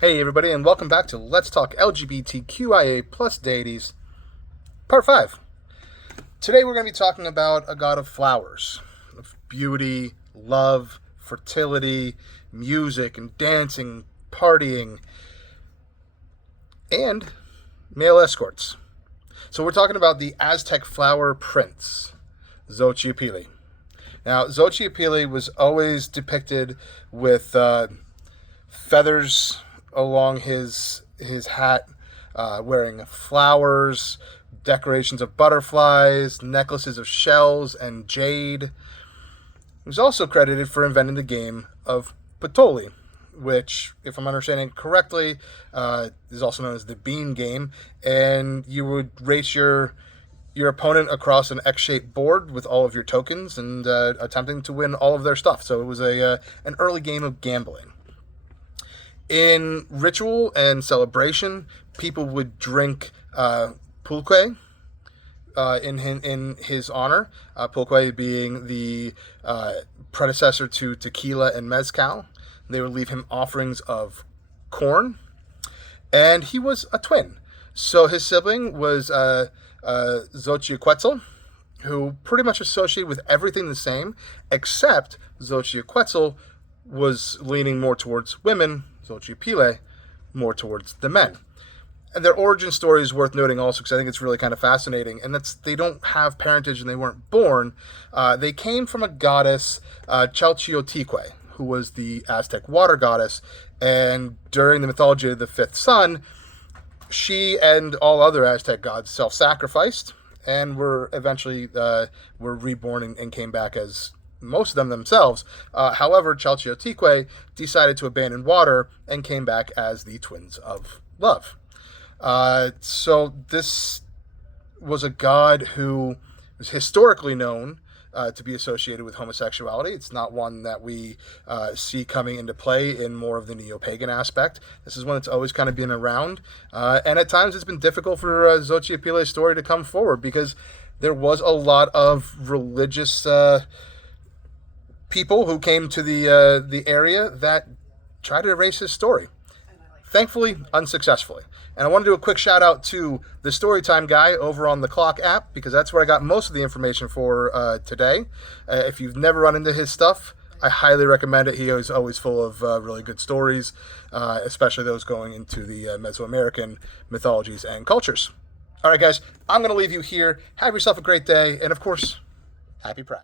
Hey everybody, and welcome back to Let's Talk LGBTQIA plus Deities, Part 5. Today we're going to be talking about a god of flowers, of beauty, love, fertility, music, and dancing, partying, and male escorts. So we're talking about the Aztec flower prince, Xochitl. Now, Xochitl was always depicted with feathers along his hat, wearing flowers, decorations of butterflies, necklaces of shells and jade. He was also credited for inventing the game of Patoli, which, if I'm understanding correctly, is also known as the bean game, and you would race your opponent across an X-shaped board with all of your tokens and attempting to win all of their stuff. So it was an early game of gambling. In ritual and celebration, people would drink pulque in his honor, pulque being the predecessor to tequila and mezcal. They would leave him offerings of corn, and he was a twin. So his sibling was Xochitl, who pretty much associated with everything the same, except Xochitl was leaning more towards women, Xochitl more towards the men. And their origin story is worth noting also, because I think it's really kind of fascinating, and that's they don't have parentage and they weren't born. They came from a goddess, Chalchiotlique, who was the Aztec water goddess, and during the mythology of the fifth son, she and all other Aztec gods self-sacrificed and were eventually were reborn and came back as most of them themselves. However, Chalchiotlique decided to abandon water and came back as the twins of love. So this was a god who was historically known to be associated with homosexuality. It's not one that we see coming into play in more of the neo-pagan aspect. This is one that's always kind of been around. And at times it's been difficult for Xochitl's story to come forward because there was a lot of religious people who came to the area that tried to erase his story. Thankfully, unsuccessfully. And I want to do a quick shout out to the Storytime guy over on the Clock app, because that's where I got most of the information for today. If you've never run into his stuff, I highly recommend it. He is always full of really good stories, especially those going into the Mesoamerican mythologies and cultures. All right, guys, I'm going to leave you here. Have yourself a great day. And of course, happy Pride.